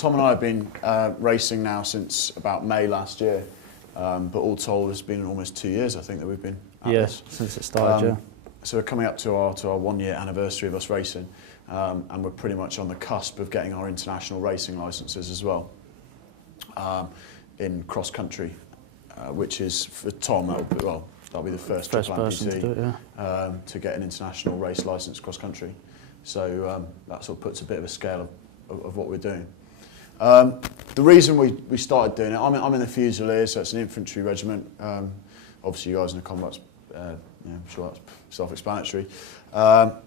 Tom and I have been racing now since about May last year, but all told it's been almost 2 years I think that we've been at this. Since it started, So we're coming up to our 1 year anniversary of us racing, and we're pretty much on the cusp of getting our international racing licences as well, in cross country, which is for Tom, that'll be the first triple person to do it, to get an international race licence cross country. So that sort of puts a bit of a scale of what we're doing. The reason we started doing it, I'm in the Fusiliers, so it's an infantry regiment. Obviously you guys in the combat's, I'm sure that's self-explanatory. I'll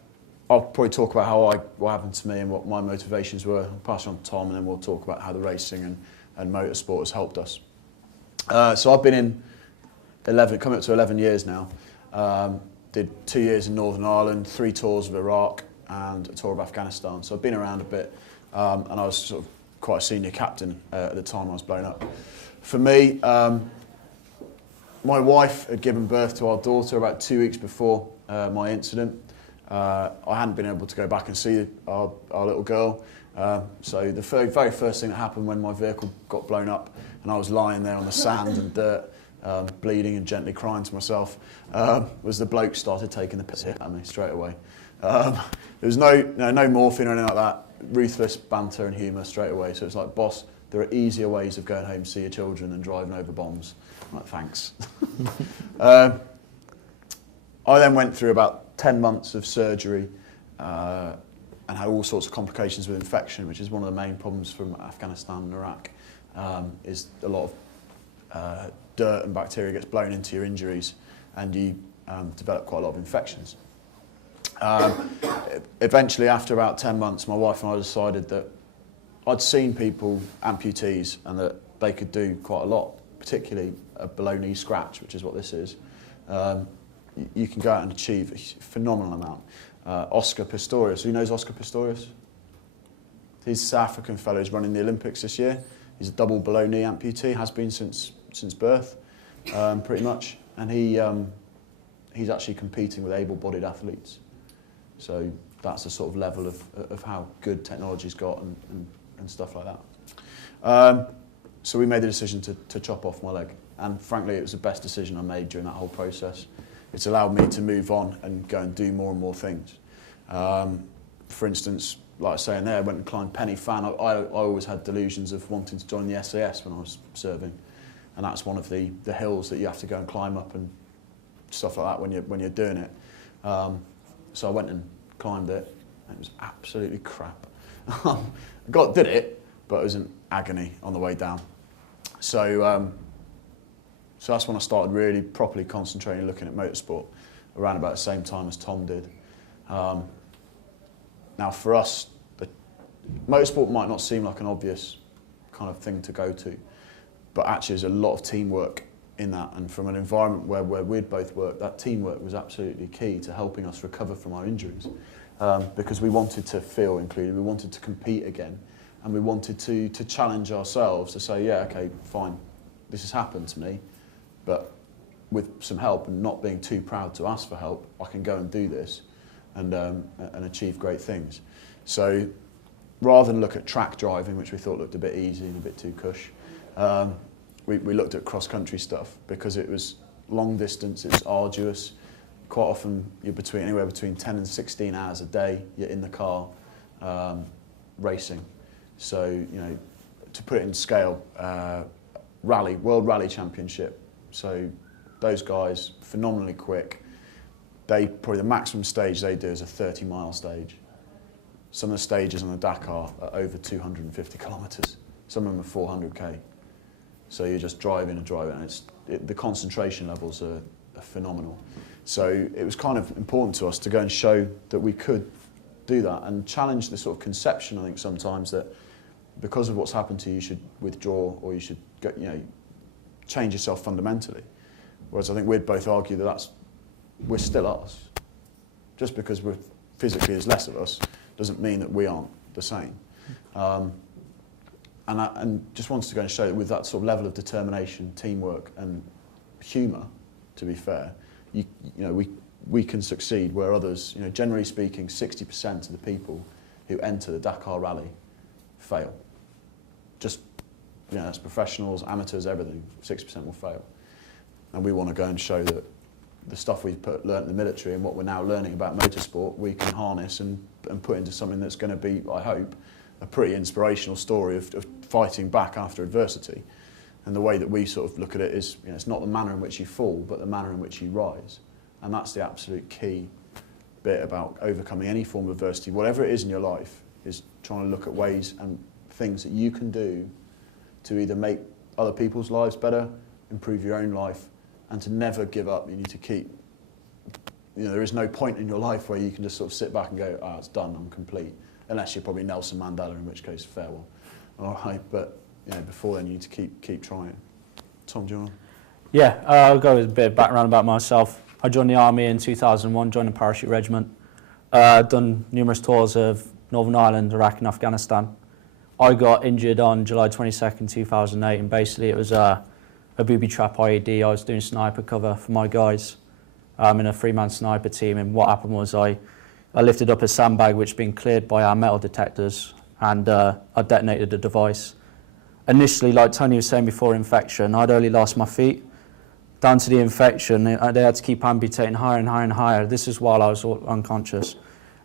probably talk about what happened to me and what my motivations were. I'll pass it on to Tom, and then we'll talk about how the racing and motorsport has helped us. So I've been in coming up to 11 years now. Did 2 years in Northern Ireland, 3 tours of Iraq, and a tour of Afghanistan. So I've been around a bit, and I was sort of quite a senior captain at the time I was blown up. For me, my wife had given birth to our daughter about 2 weeks before my incident. I hadn't been able to go back and see our little girl. So the very first thing that happened when my vehicle got blown up and I was lying there on the sand and dirt, bleeding and gently crying to myself, was the bloke started taking the piss at me straight away. There was no morphine or anything like that. Ruthless banter and humour straight away. So it's like, boss, there are easier ways of going home to see your children than driving over bombs. I'm like, thanks. I then went through about 10 months of surgery and had all sorts of complications with infection, which is one of the main problems from Afghanistan and Iraq, is a lot of dirt and bacteria gets blown into your injuries and you develop quite a lot of infections. Eventually, after about 10 months, my wife and I decided that I'd seen people, amputees, and that they could do quite a lot, particularly a below-knee scratch, which is what this is. You can go out and achieve a phenomenal amount. Oscar Pistorius, who knows Oscar Pistorius? He's a South African fellow who's running the Olympics this year. He's a double below-knee amputee, has been since birth, pretty much. And he's actually competing with able-bodied athletes. So that's the sort of level of how good technology's got and stuff like that. So we made the decision to chop off my leg. And frankly, it was the best decision I made during that whole process. It's allowed me to move on and go and do more and more things. For instance, like I was saying there, I went and climbed Pen y Fan. I always had delusions of wanting to join the SAS when I was serving. And that's one of the hills that you have to go and climb up and stuff like that when you're doing it. So I went and climbed it, and it was absolutely crap. Did it, but it was an agony on the way down. So that's when I started really properly concentrating, looking at motorsport, around about the same time as Tom did. Now for us, motorsport might not seem like an obvious kind of thing to go to, but actually there's a lot of teamwork in that, and from an environment where we'd both worked, that teamwork was absolutely key to helping us recover from our injuries, because we wanted to feel included, we wanted to compete again, and we wanted to challenge ourselves to say, yeah, okay, fine, this has happened to me, but with some help and not being too proud to ask for help, I can go and do this and achieve great things. So rather than look at track driving, which we thought looked a bit easy and a bit too cush, we looked at cross-country stuff because it was long distance, it's arduous. Quite often you're anywhere between 10 and 16 hours a day, you're in the car racing. So, to put it in scale, World Rally Championship. So those guys, phenomenally quick. Probably the maximum stage they do is a 30-mile stage. Some of the stages on the Dakar are over 250 kilometres. Some of them are 400k. So you're just driving and driving, and the concentration levels are phenomenal. So it was kind of important to us to go and show that we could do that and challenge the sort of conception, I think, sometimes that because of what's happened to you, you should withdraw or you should change yourself fundamentally. Whereas I think we'd both argue that we're still us. Just because physically there's less of us doesn't mean that we aren't the same. And just wanted to go and show that with that sort of level of determination, teamwork and humour, to be fair, we can succeed where others, generally speaking, 60% of the people who enter the Dakar Rally fail. that's professionals, amateurs, everything. 6% will fail. And we want to go and show that the stuff we've learnt in the military and what we're now learning about motorsport, we can harness and put into something that's going to be, I hope, a pretty inspirational story of fighting back after adversity. And the way that we sort of look at it is, it's not the manner in which you fall, but the manner in which you rise. And that's the absolute key bit about overcoming any form of adversity, whatever it is in your life, is trying to look at ways and things that you can do to either make other people's lives better, improve your own life, and to never give up. You need to keep, there is no point in your life where you can just sort of sit back and go, it's done, I'm complete. Unless you're probably Nelson Mandela, in which case, farewell. All right, but before then you need to keep trying. Tom, do you want to? Yeah, I'll go with a bit of background about myself. I joined the army in 2001, joined the parachute regiment. Done numerous tours of Northern Ireland, Iraq and Afghanistan. I got injured on July 22nd, 2008, and basically it was a booby trap IED. I was doing sniper cover for my guys in a 3-man sniper team, and what happened was I lifted up a sandbag which had been cleared by our metal detectors, and I detonated the device. Initially, like Tony was saying before infection, I'd only lost my feet. Down to the infection, they had to keep amputating higher and higher and higher. This is while I was unconscious.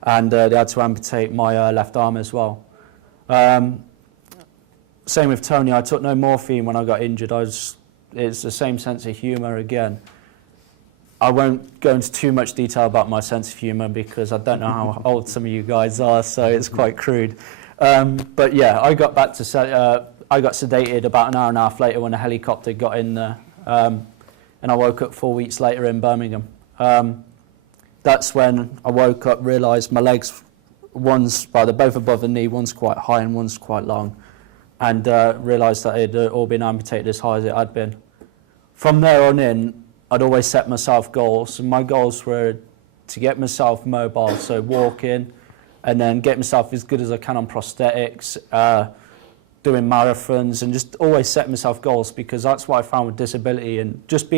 And they had to amputate my left arm as well. Same with Tony, I took no morphine when I got injured. It's the same sense of humour again. I won't go into too much detail about my sense of humour because I don't know how old some of you guys are, so it's quite crude. But yeah, I got back to I got sedated about an hour and a half later when a helicopter got in there, and I woke up 4 weeks later in Birmingham. That's when I woke up, realised my legs, they're both above the knee, one's quite high and one's quite long, and realised that it had all been amputated as high as it had been. From there on in, I'd always set myself goals, and my goals were to get myself mobile, so walking, and then get myself as good as I can on prosthetics, doing marathons, and just always set myself goals, because that's what I found with disability, and just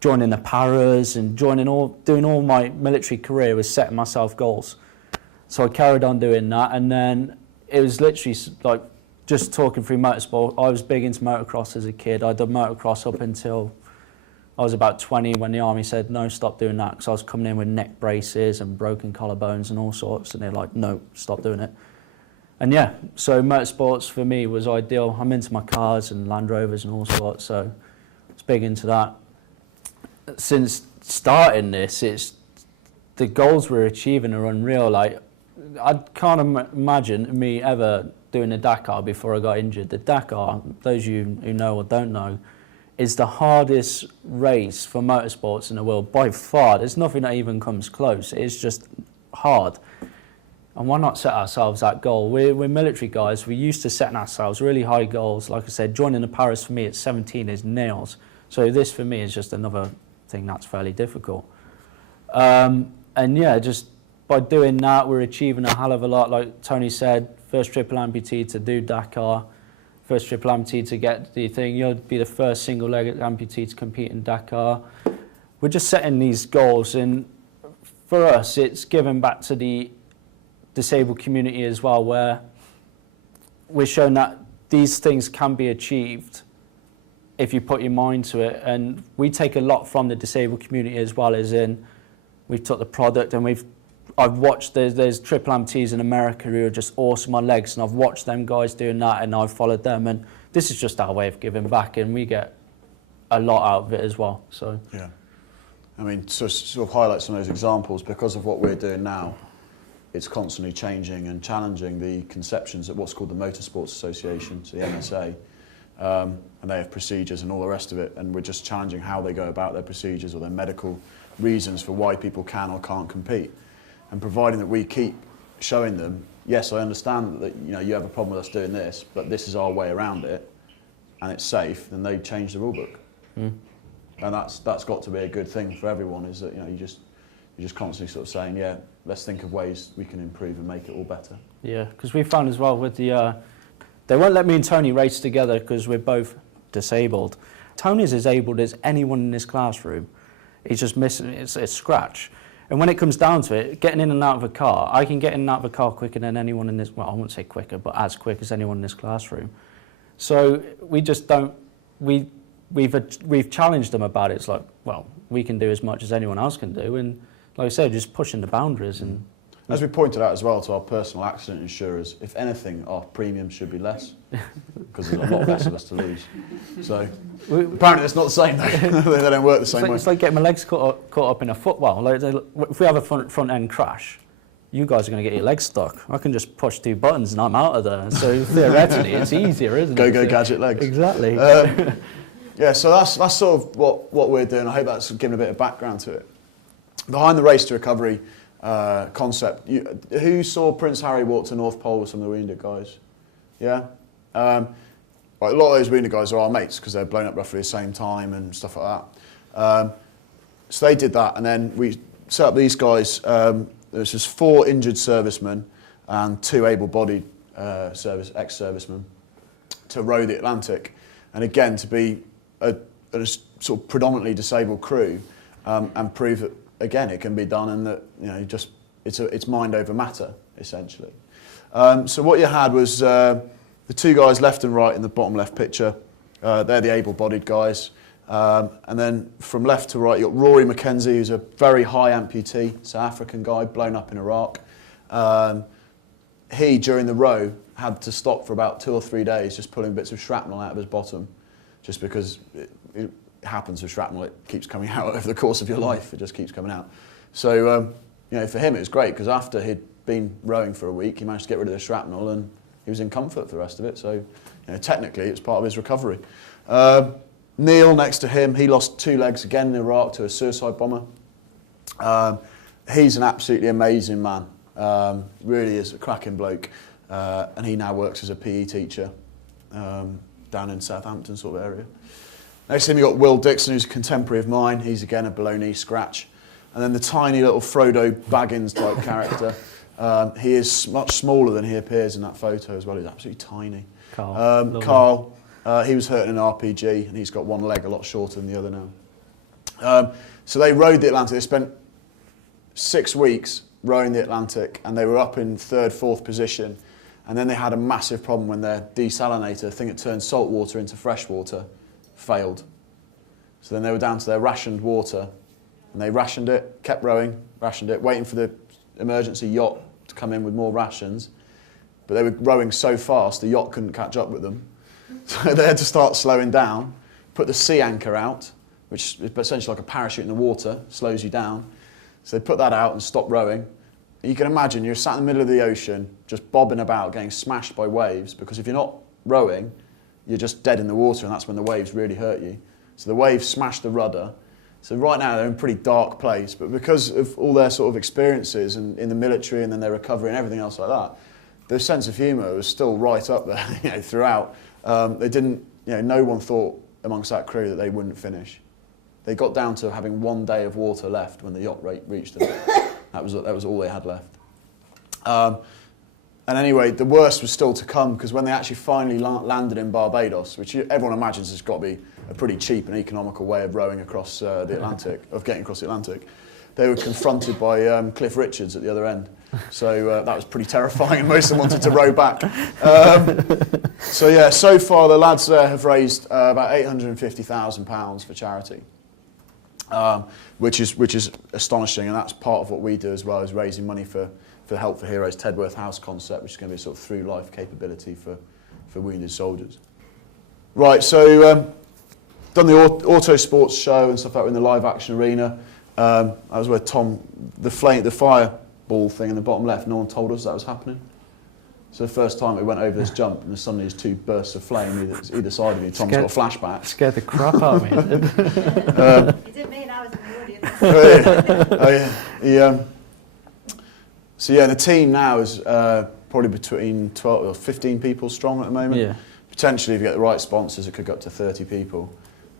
joining the paras and doing all my military career was setting myself goals. So I carried on doing that, and then it was literally like just talking through motorsport. I was big into motocross as a kid. I did motocross up until I was about 20 when the army said, no, stop doing that, because I was coming in with neck braces and broken collarbones and all sorts, and they're like, no, stop doing it. And yeah, so motorsports for me was ideal. I'm into my cars and Land Rovers and all sorts, so I was big into that. Since starting this, the goals we're achieving are unreal. Like, I can't imagine me ever doing a Dakar before I got injured. The Dakar, those of you who know or don't know, is the hardest race for motorsports in the world by far. There's nothing that even comes close. It's just hard. And why not set ourselves that goal? We're military guys. We're used to setting ourselves really high goals. Like I said, joining the Paras for me at 17 is nails. So this for me is just another thing that's fairly difficult. And yeah, just by doing that, we're achieving a hell of a lot. Like Tony said, first triple amputee to do Dakar, first triple amputee to get the thing. You'll be the first single-legged amputee to compete in Dakar. We're just setting these goals, and for us, it's giving back to the disabled community as well, where we're showing that these things can be achieved if you put your mind to it. And we take a lot from the disabled community as well, as in we've took the product and I've watched, there's triple amputees in America who are just awesome on legs, and I've watched them guys doing that, and I've followed them, and this is just our way of giving back, and we get a lot out of it as well. So yeah, I mean, to sort of highlight some of those examples, because of what we're doing now, it's constantly changing and challenging the conceptions at what's called the Motorsports Association, so the MSA, and they have procedures and all the rest of it, and we're just challenging how they go about their procedures or their medical reasons for why people can or can't compete. And providing that we keep showing them, yes, I understand that you have a problem with us doing this, but this is our way around it, and it's safe, then they change the rule book. And that's got to be a good thing for everyone, is that you're just constantly sort of saying, yeah, let's think of ways we can improve and make it all better. Yeah, because we found as well with the, they won't let me and Tony race together because we're both disabled. Tony's as able as anyone in this classroom. He's just missing, it's a scratch. And when it comes down to it, getting in and out of a car, I can get in and out of a car quicker than anyone in this, well, I won't say quicker, but as quick as anyone in this classroom. So we just don't. We've challenged them about it. It's like, well, we can do as much as anyone else can do, and like I said, just pushing the boundaries. And as we pointed out as well to our personal accident insurers, if anything, our premiums should be less because there's a lot less of us to lose. So apparently it's not the same though. They don't work the same way. It's like getting my legs caught up in a footwell. Like if we have a front end crash, you guys are going to get your legs stuck. I can just push 2 buttons and I'm out of there. So theoretically, it's easier, isn't it? Go gadget legs. Exactly. Yeah, so that's sort of what we're doing. I hope that's given a bit of background to it. Behind the Race to Recovery concept, who saw Prince Harry walk to North Pole with some of the Wounded guys? Yeah? Right, a lot of those Wounded guys are our mates because they're blown up roughly the same time and stuff like that. So they did that, and then we set up these guys. There's just 4 injured servicemen and 2 able-bodied ex-servicemen to row the Atlantic, and again to be a sort of predominantly disabled crew, and prove that again it can be done, and that it's mind over matter essentially. So what you had was the 2 guys left and right in the bottom left picture. They're the able-bodied guys. And then from left to right, you've got Rory McKenzie, who's a very high amputee, South African guy, blown up in Iraq. He, during the row, had to stop for about 2 or 3 days just pulling bits of shrapnel out of his bottom, just because it happens with shrapnel, it keeps coming out over the course of your life, it just keeps coming out. So, for him it was great, because after he'd been rowing for a week, he managed to get rid of the shrapnel and he was in comfort for the rest of it, so technically it's part of his recovery. Neil, next to him, he lost 2 legs again in Iraq to a suicide bomber. He's an absolutely amazing man. Really is a cracking bloke. And he now works as a PE teacher down in Southampton sort of area. Next to him, you've got Will Dixon, who's a contemporary of mine. He's again a below-knee scratch. And then the tiny little Frodo Baggins type character. He is much smaller than he appears in that photo as well. He's absolutely tiny. Carl. He was hurt in an RPG, and he's got one leg a lot shorter than the other now. So they rowed the Atlantic. They spent 6 weeks rowing the Atlantic, and they were up in 3rd, 4th position. And then they had a massive problem when their desalinator, the thing that turns salt water into fresh water, failed. So then they were down to their rationed water, and they rationed it, kept rowing, rationed it, waiting for the emergency yacht to come in with more rations. But they were rowing so fast, the yacht couldn't catch up with them. So they had to start slowing down, put the sea anchor out, which is essentially like a parachute in the water, slows you down. So they put that out and stopped rowing. You can imagine you're sat in the middle of the ocean, just bobbing about, getting smashed by waves, because if you're not rowing, you're just dead in the water, and that's when the waves really hurt you. So the waves smashed the rudder. So right now they're in a pretty dark place, but because of all their sort of experiences and in the military and then their recovery and everything else like that, their sense of humour was still right up there throughout. They didn't, no one thought amongst that crew that they wouldn't finish. They got down to having 1 day of water left when the yacht reached them. That was all they had left. And anyway, the worst was still to come, because when they actually finally landed in Barbados, which everyone imagines has got to be a pretty cheap and economical way of rowing across the Atlantic, of getting across the Atlantic, they were confronted by Cliff Richards at the other end. So that was pretty terrifying, and most of them wanted to row back. So far the lads there have raised about £850,000 for charity, which is astonishing, and that's part of what we do as well, is raising money for Help for Heroes Tedworth House concept, which is going to be a sort of through-life capability for wounded soldiers. Right, so done the auto sports show and stuff like that in the live action arena. That was where Tom, the fireball thing in the bottom left, no one told us that was happening. So the first time we went over this jump, and suddenly there's 2 bursts of flame either side of me. Tom's got a flashback. Scared the crap out of me. It didn't mean I was in the audience. So the team now is probably between 12 or 15 people strong at the moment. Yeah. Potentially, if you get the right sponsors, it could go up to 30 people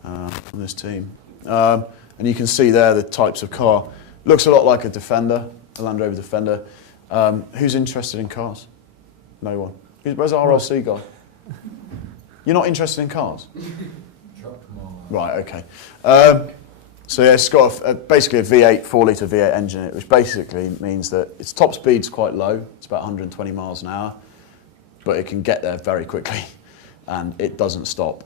on this team. And you can see there the types of car. Looks a lot like a Defender, a Land Rover Defender. Who's interested in cars? No one. Where's the RLC guy? You're not interested in cars? Right, okay. It's got basically a V8, 4-litre V8 engine in it, which basically means that its top speed's quite low. It's about 120 miles an hour, but it can get there very quickly. and it doesn't stop.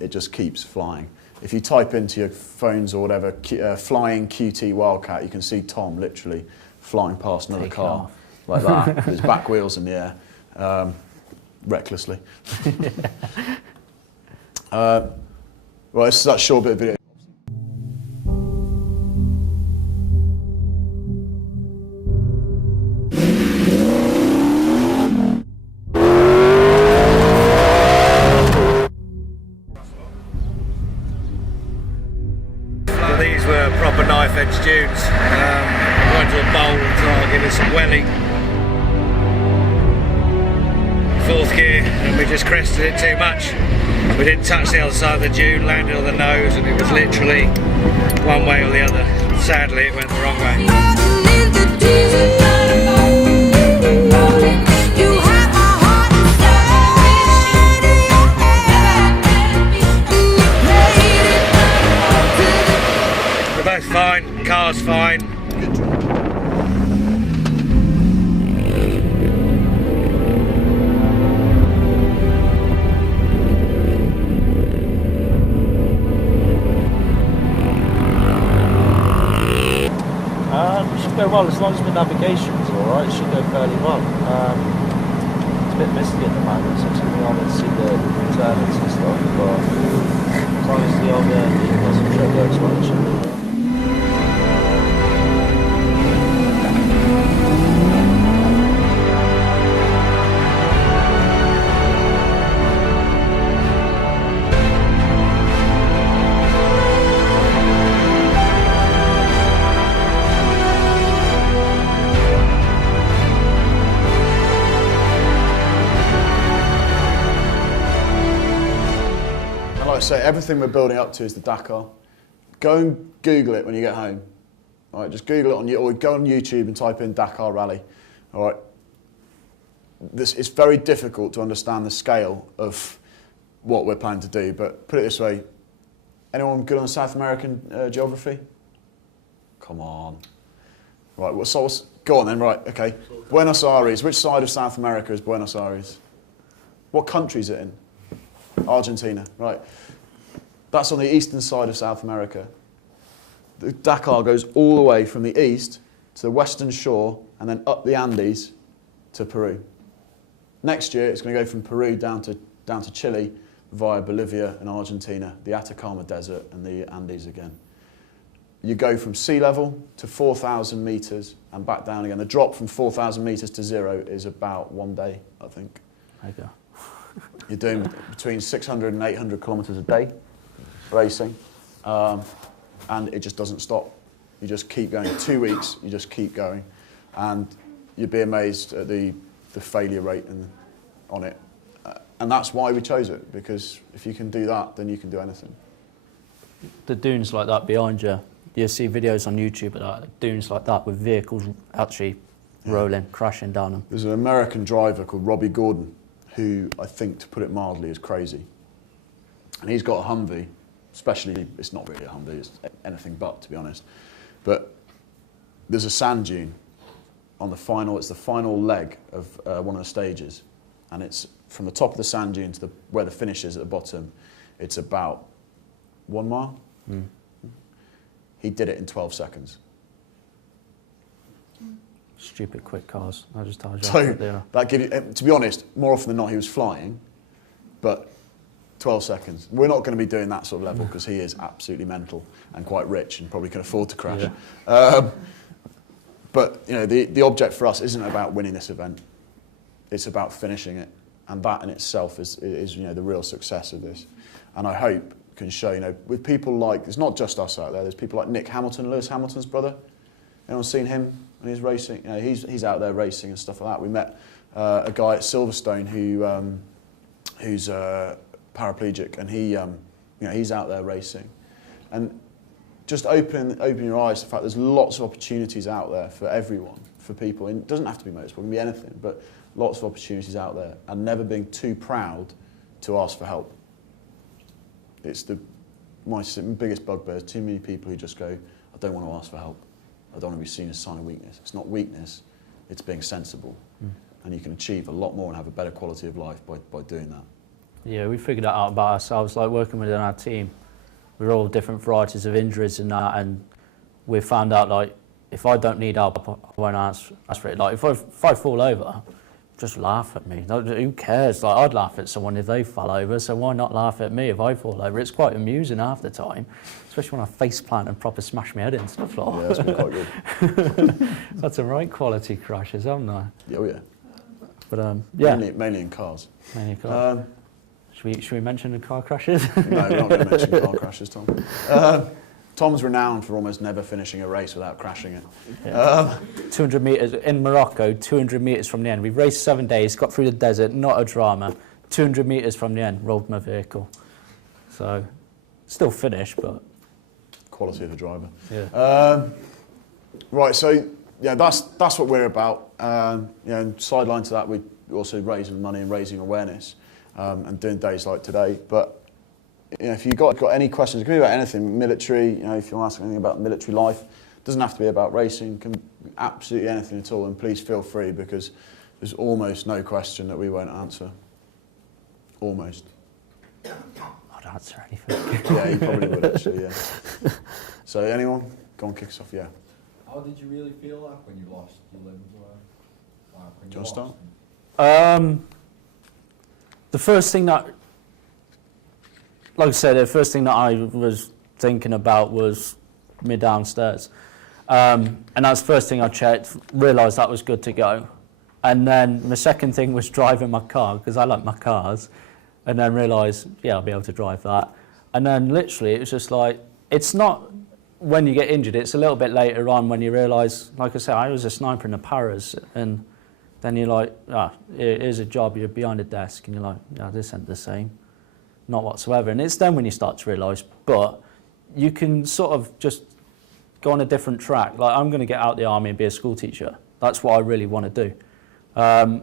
It just keeps flying. If you type into your phones or whatever, flying QT Wildcat, you can see Tom literally flying past another Taking car off. like that, with his back wheels in the air, recklessly. Well, this is that short bit of video. Well, these were proper knife edge dunes. Went to a bowl target, it's a welly. Fourth gear, and we just crested it too much. We didn't touch the other side of the dune, landed on the nose, and it was literally one way or the other. Sadly, it went the wrong way. We're both fine, car's fine. Good job. We should go well as long as the navigation's alright. It should go fairly well. It's a bit misty at the moment, so it's going to be hard to see the turns and stuff. But as long as the old concentrate works well, it should be well. Like I say, everything we're building up to is the Dakar. Go and Google it when you get home. All right, just Google it or go on YouTube and type in Dakar Rally. All right. It's very difficult to understand the scale of what we're planning to do, but put it this way, anyone good on South American geography? Come on. Right, go on then, right, okay. Buenos Aires, which side of South America is Buenos Aires? What country is it in? Argentina, right. That's on the eastern side of South America. The Dakar goes all the way from the east to the western shore and then up the Andes to Peru. Next year, it's going to go from Peru down to Chile via Bolivia and Argentina, the Atacama Desert and the Andes again. You go from sea level to 4,000 metres and back down again. The drop from 4,000 metres to zero is about 1 day, I think. There you go. You're doing between 600 and 800 kilometres a day racing, and it just doesn't stop. You just keep going. 2 weeks, you just keep going, and you'd be amazed at the failure rate on it. And that's why we chose it, because if you can do that, then you can do anything. The dunes like that behind you, you see videos on YouTube of that, dunes like that with vehicles actually rolling, crashing down them. There's an American driver called Robbie Gordon, who I think, to put it mildly, is crazy. And he's got a Humvee, especially, it's not really a Humvee, it's anything but, to be honest. But there's a sand dune on the final, it's the final leg of one of the stages. And it's from the top of the sand dune to where the finish is at the bottom, it's about 1 mile. Mm. He did it in 12 seconds. Stupid quick cars. I just told you. So that gives you, to be honest, more often than not, he was flying, but 12 seconds. We're not going to be doing that sort of level because he is absolutely mental and quite rich and probably can afford to crash. Yeah. But you know, the object for us isn't about winning this event. It's about finishing it, and that in itself is you know, the real success of this. And I hope can show, you know, with people like, it's not just us out there. There's people like Nick Hamilton, Lewis Hamilton's brother. Anyone seen him when he's racing? You know, he's out there racing and stuff like that. We met a guy at Silverstone who's paraplegic, and he, you know, he's out there racing. And just open your eyes to the fact there's lots of opportunities out there for everyone, for people. It doesn't have to be motorsport, it can be anything, but lots of opportunities out there, and never being too proud to ask for help. It's my biggest bugbear. Too many people who just go, I don't want to ask for help. I don't want to be seen as a sign of weakness. It's not weakness, it's being sensible. Mm. And you can achieve a lot more and have a better quality of life by doing that. Yeah, we figured that out about ourselves, like working within our team. We're all different varieties of injuries and that, and we found out, like, if I don't need help, I won't ask for it. Like, if I fall over, just laugh at me. Who cares? Like, I'd laugh at someone if they fell over, so why not laugh at me if I fall over? It's quite amusing half the time, especially when I face plant and proper smash my head into the floor. Yeah, that's been quite good. That's a right quality crashes, haven't I? Yeah, oh yeah. But yeah, Mainly in cars. mainly car. Should we mention the car crashes? No, we're not going to mention car crashes, Tom. Tom's renowned for almost never finishing a race without crashing it. Yeah. 200 metres in Morocco, 200 metres from the end. We've raced 7 days, got through the desert, not a drama. 200 metres from the end, rolled my vehicle. So, still finished, but... Quality of the driver. Yeah. Right, so yeah, that's what we're about. And sideline to that, we're also raising money and raising awareness and doing days like today. But if you've got any questions, it can be about anything, military, if you want to ask anything about military life, it doesn't have to be about racing, it can be absolutely anything at all, and please feel free, because there's almost no question that we won't answer. Almost. I'd answer anything. Yeah, you probably would actually, yeah. So anyone? Go on, kick us off, yeah. How did you really feel like when you lost your limbs? Like when Do you want to start? The first thing that, like I said, the first thing that I was thinking about was me downstairs. And that's the first thing I checked, realised that was good to go. And then the second thing was driving my car, because I like my cars, and then realised, yeah, I'll be able to drive that. And then literally it was just like, it's not when you get injured, it's a little bit later on when you realise, like I said, I was a sniper in the paras, and then you're like, here's a job, you're behind a desk, and you're like, yeah, this ain't the same. Not whatsoever. And it's then when you start to realise, but you can sort of just go on a different track. Like, I'm going to get out of the army and be a school teacher. That's what I really want to do. And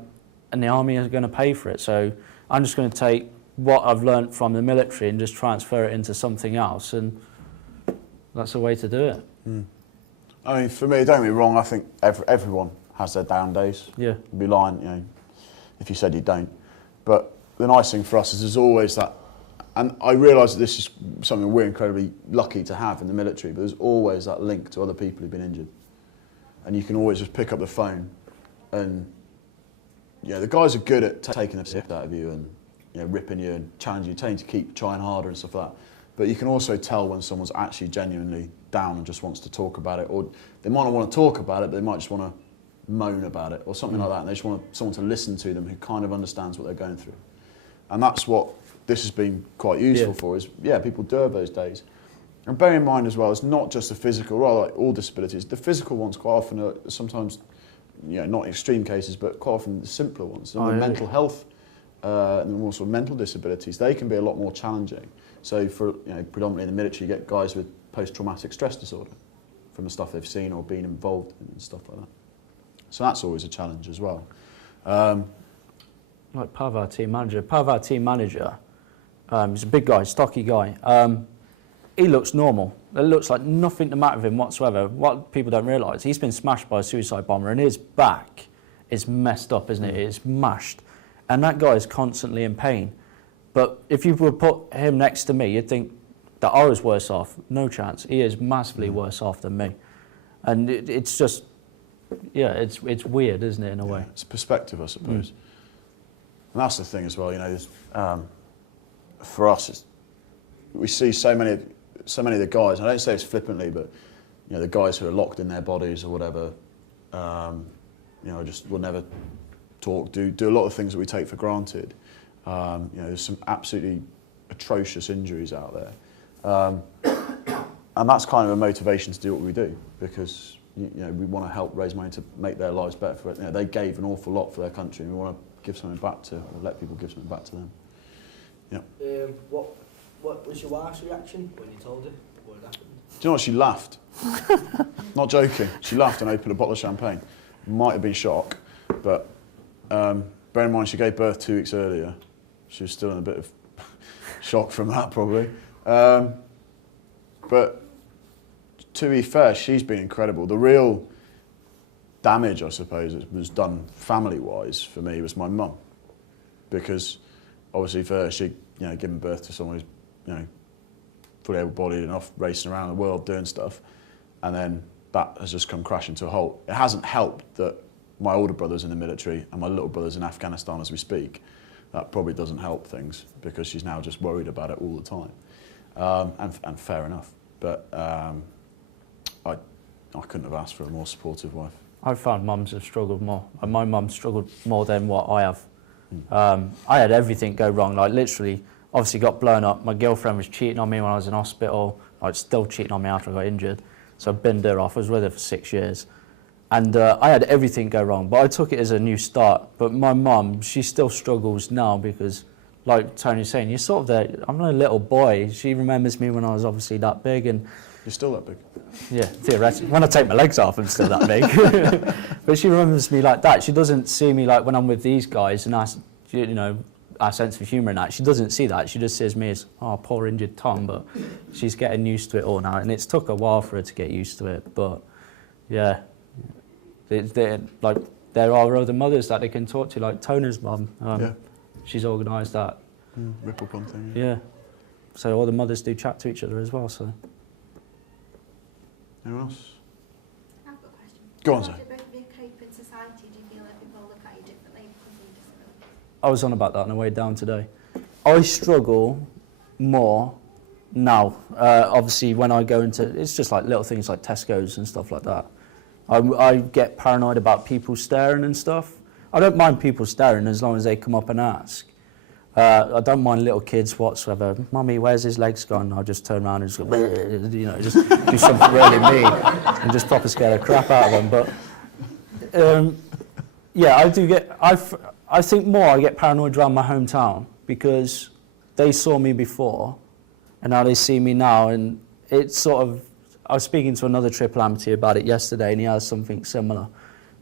the army is going to pay for it. So I'm just going to take what I've learnt from the military and just transfer it into something else. And that's the way to do it. Mm. I mean, for me, don't get me wrong, I think everyone has their down days. Yeah. You'd be lying, if you said you don't. But the nice thing for us is there's always that. And I realise that this is something we're incredibly lucky to have in the military, but there's always that link to other people who've been injured. And you can always just pick up the phone and, the guys are good at taking the piss out of you and, ripping you and challenging you, telling you to keep trying harder and stuff like that. But you can also tell when someone's actually genuinely down and just wants to talk about it, or they might not want to talk about it, but they might just want to moan about it or something like that, and they just want someone to listen to them who kind of understands what they're going through. And that's what this has been quite useful for, is, people do have those days. And bear in mind as well, it's not just the physical, rather like all disabilities. The physical ones quite often are sometimes, not extreme cases, but quite often the simpler ones. And the mental health and also mental disabilities, they can be a lot more challenging. So for, predominantly in the military, you get guys with post-traumatic stress disorder from the stuff they've seen or been involved in and stuff like that. So that's always a challenge as well. Like Pav, our team manager. He's a big guy, stocky guy. He looks normal. It looks like nothing the matter with him whatsoever. What people don't realise, he's been smashed by a suicide bomber, and his back is messed up, isn't it? It's mashed. And that guy is constantly in pain. But if you would put him next to me, you'd think that I was worse off. No chance. He is massively worse off than me. And it's just, it's weird, isn't it, in a way? It's perspective, I suppose. And that's the thing as well, for us, we see so many of the guys, and I don't say this flippantly, but the guys who are locked in their bodies or whatever, just will never talk, do a lot of things that we take for granted. There's some absolutely atrocious injuries out there, and that's kind of a motivation to do what we do, because we want to help raise money to make their lives better. For it, they gave an awful lot for their country, and we want to give something back to, or let people give something back to them. Yeah. What was your wife's reaction when you told her what had happened? Do you know what? She laughed. Not joking. She laughed and opened a bottle of champagne. Might have been shock, but bear in mind she gave birth 2 weeks earlier. She was still in a bit of shock from that, probably. But to be fair, she's been incredible. The real damage, I suppose, that was done family-wise for me was my mum, because obviously for her, she given birth to someone who's fully able-bodied and off racing around the world doing stuff, and then that has just come crashing to a halt. It hasn't helped that my older brother's in the military and my little brother's in Afghanistan as we speak. That probably doesn't help things because she's now just worried about it all the time, and fair enough. But I couldn't have asked for a more supportive wife. I found mums have struggled more. And my mum struggled more than what I have. I had everything go wrong, like literally, obviously got blown up. My girlfriend was cheating on me when I was in hospital, like still cheating on me after I got injured. So I binned her off, I was with her for 6 years. And I had everything go wrong, but I took it as a new start. But my mum, she still struggles now because, like Tony's saying, you're sort of there, I'm a little boy. She remembers me when I was obviously that big, and You're still that big. yeah, theoretically. When I take my legs off, I'm still that big. But she remembers me like that. She doesn't see me like when I'm with these guys and our sense of humour and that. She doesn't see that. She just sees me as, oh, poor injured Tom. But she's getting used to it all now. And it's took a while for her to get used to it. But yeah, there are other mothers that they can talk to, like Tona's mum. Yeah. She's organised that. Ripple pump thing. Yeah. So all the mothers do chat to each other as well. So. Anyone else? I've got a question. Go on, How Zoe. do you both be a cope in society? Do you feel that people look at you differently because of your disability? I was on about that on the way down today. I struggle more now. Obviously, when I go into, it's just like little things like Tesco's and stuff like that. I get paranoid about people staring and stuff. I don't mind people staring as long as they come up and ask. I don't mind little kids whatsoever. Mummy, where's his legs gone? I'll just turn around and just go, just do something really mean and just proper scare the crap out of them. But yeah, I do get. I think more I get paranoid around my hometown because they saw me before, and now they see me now, and it's sort of. I was speaking to another triple amputee about it yesterday, and he has something similar,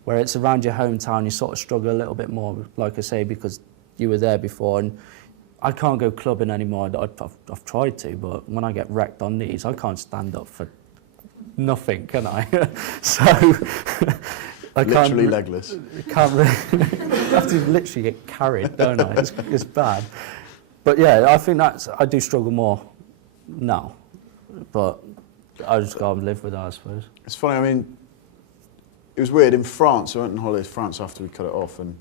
where it's around your hometown. You sort of struggle a little bit more, like I say, because you were there before, and I can't go clubbing anymore. I've tried to, but when I get wrecked on knees, I can't stand up for nothing, can I? So I can't. Literally legless. Can't really. I have to literally get carried, don't I? It's bad. But yeah, I think I do struggle more now, but I just got to live with that, I suppose. It's funny, I mean, it was weird. In France, I went on holiday to France after we cut it off, and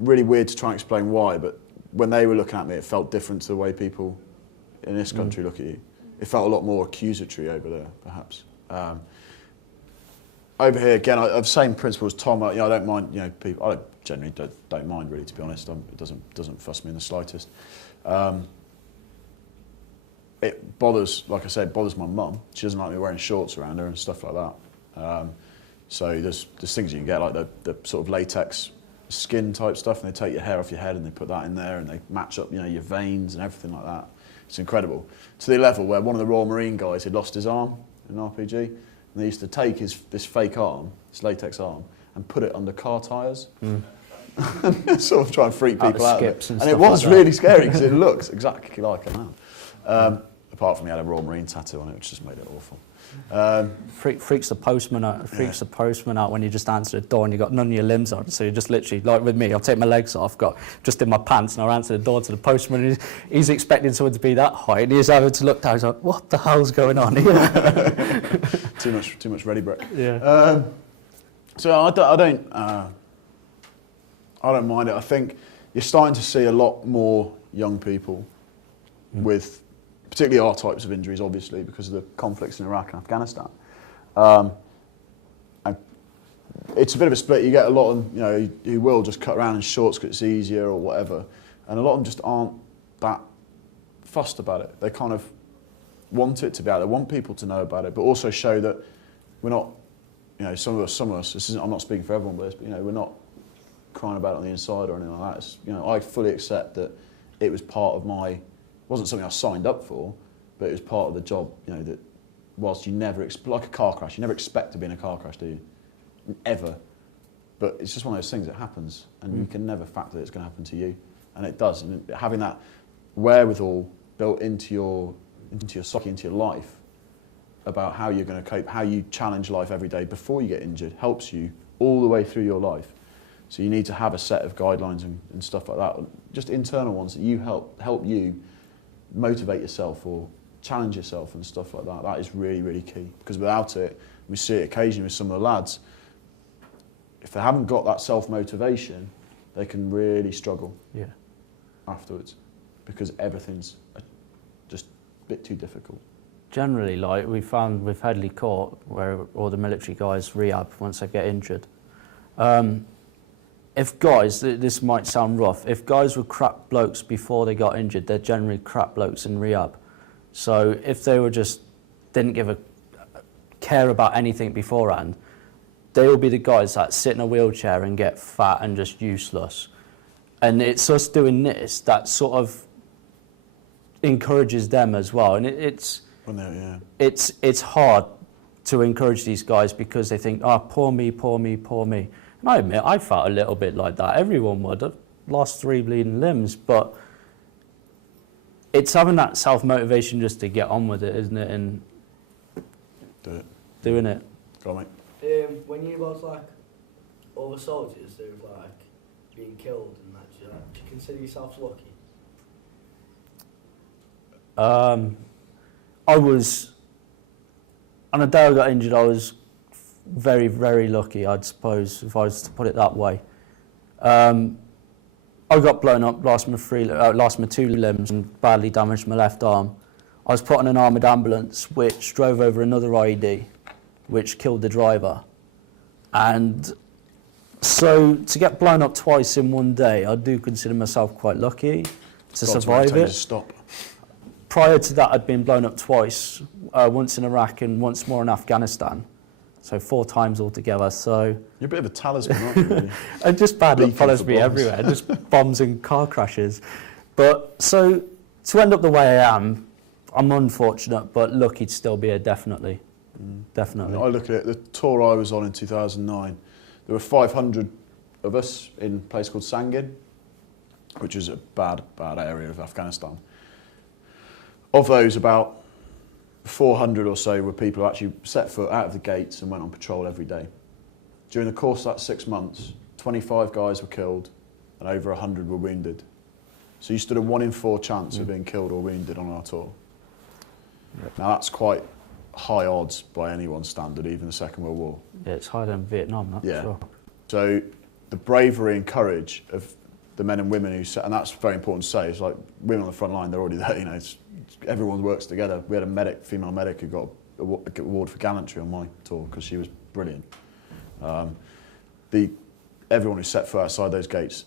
really weird to try and explain why, but when they were looking at me, it felt different to the way people in this country look at you. It felt a lot more accusatory over there, perhaps. Over here, again, I have the same principle as Tom. I don't mind, people. I generally don't mind, really, to be honest. It doesn't fuss me in the slightest. It bothers, like I said, bothers my mum. She doesn't like me wearing shorts around her and stuff like that. So there's things you can get, like the sort of latex skin type stuff, and they take your hair off your head and they put that in there and they match up, your veins and everything like that. It's incredible. To the level where one of the Royal Marine guys had lost his arm in an RPG, and they used to take this fake arm, this latex arm, and put it under car tyres. Sort of try and freak people out. And it was really scary because it looks exactly like it now. Apart from he had a Royal Marine tattoo on it, which just made it awful. Freaks the postman out. The postman out when you just answer the door and you got none of your limbs on. So you just literally, like with me, I'll take my legs off, got just in my pants, and I'll answer the door to the postman. And he's expecting someone to be that height, and he's having to look down. He's like, "What the hell's going on here?" too much ready break. Yeah. So I don't mind it. I think you're starting to see a lot more young people with, particularly our types of injuries, obviously, because of the conflicts in Iraq and Afghanistan. And it's a bit of a split. You get a lot of, who will just cut around in shorts because it's easier or whatever. And a lot of them just aren't that fussed about it. They kind of want it to be out there, want people to know about it, but also show that we're not, some of us, this isn't, I'm not speaking for everyone, but we're not crying about it on the inside or anything like that. It's, I fully accept that it was part of it wasn't something I signed up for, but it was part of the job, that whilst you never, like a car crash, you never expect to be in a car crash, do you? Ever. But it's just one of those things that happens, and you can never factor that it's going to happen to you. And it does. And having that wherewithal built into your psyche, into your life, about how you're going to cope, how you challenge life every day before you get injured, helps you all the way through your life. So you need to have a set of guidelines and stuff like that, just internal ones that you help you motivate yourself or challenge yourself and stuff like that. That is really, really key, because without it, we see it occasionally with some of the lads, if they haven't got that self-motivation, they can really struggle afterwards, because everything's just a bit too difficult. Generally, like we found with Headley Court, where all the military guys rehab once they get injured. If guys, this might sound rough, if guys were crap blokes before they got injured, they're generally crap blokes in rehab. So if they were just didn't give a care about anything beforehand, they will be the guys that sit in a wheelchair and get fat and just useless. And it's us doing this that sort of encourages them as well. And it's hard to encourage these guys, because they think, oh, poor me, poor me, poor me. And I admit, I felt a little bit like that. Everyone would. I've lost 3 bleeding limbs, but it's having that self-motivation just to get on with it, isn't it? And doing it. Go on, mate. When you was like other soldiers who were like being killed and that, do you consider yourself lucky? I was, on the day I got injured, I was very, very lucky, I'd suppose, if I was to put it that way. I got blown up, lost my 2 limbs and badly damaged my left arm. I was put on an armoured ambulance which drove over another IED, which killed the driver. And so to get blown up twice in one day, I do consider myself quite lucky to survive it. Stop. Prior to that, I'd been blown up twice, once in Iraq and once more in Afghanistan. So 4 times altogether. So You're a bit of a talisman, aren't you, really? and just bad luck Beacon follows for me bombs. everywhere, just bombs and car crashes. But so to end up the way I am, I'm unfortunate, but lucky to still be here, definitely. Definitely. I look at it, the tour I was on in 2009, there were 500 of us in a place called Sangin, which is a bad area of Afghanistan. Of those, about 400 or so were people who actually set foot out of the gates and went on patrol every day. During the course of that 6 months, 25 guys were killed and over 100 were wounded. So you stood a 1 in 4 chance of being killed or wounded on our tour. Now that's quite high odds by anyone's standard, even the Second World War. Yeah, it's higher than Vietnam, that's Yeah. sure. So the bravery and courage of the men and women who set, and that's very important to say, it's like women on the front line, they're already there, you know, everyone works together. We had a medic, female medic, who got an award for gallantry on my tour because she was brilliant. Everyone who set foot outside those gates,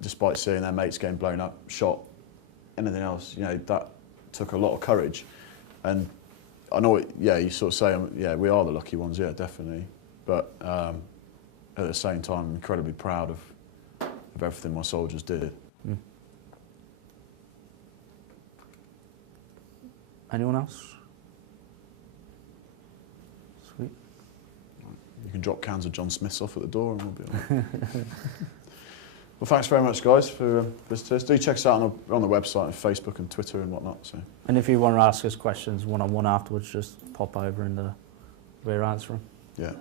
despite seeing their mates getting blown up, shot, anything else, you know, that took a lot of courage. And I know, you sort of say, we are the lucky ones, yeah, definitely. But at the same time, I'm incredibly proud of everything my soldiers did. Anyone else? Sweet. You can drop cans of John Smiths off at the door and we'll be all right. Well, thanks very much, guys, for visiting us. Do check us out on the website and Facebook and Twitter and whatnot. So. And if you want to ask us questions one-on-one afterwards, just pop over and we'll answer them. Yeah.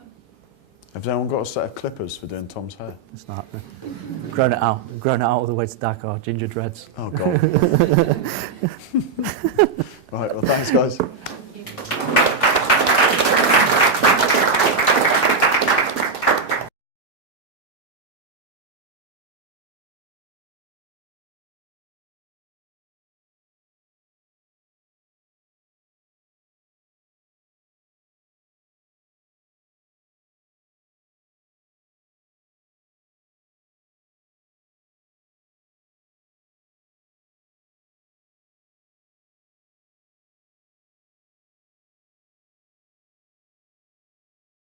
Has anyone got a set of clippers for doing Tom's hair? It's not happening. Grown it out all the way to Dakar, ginger dreads. Oh, God. Right, well, thanks, guys.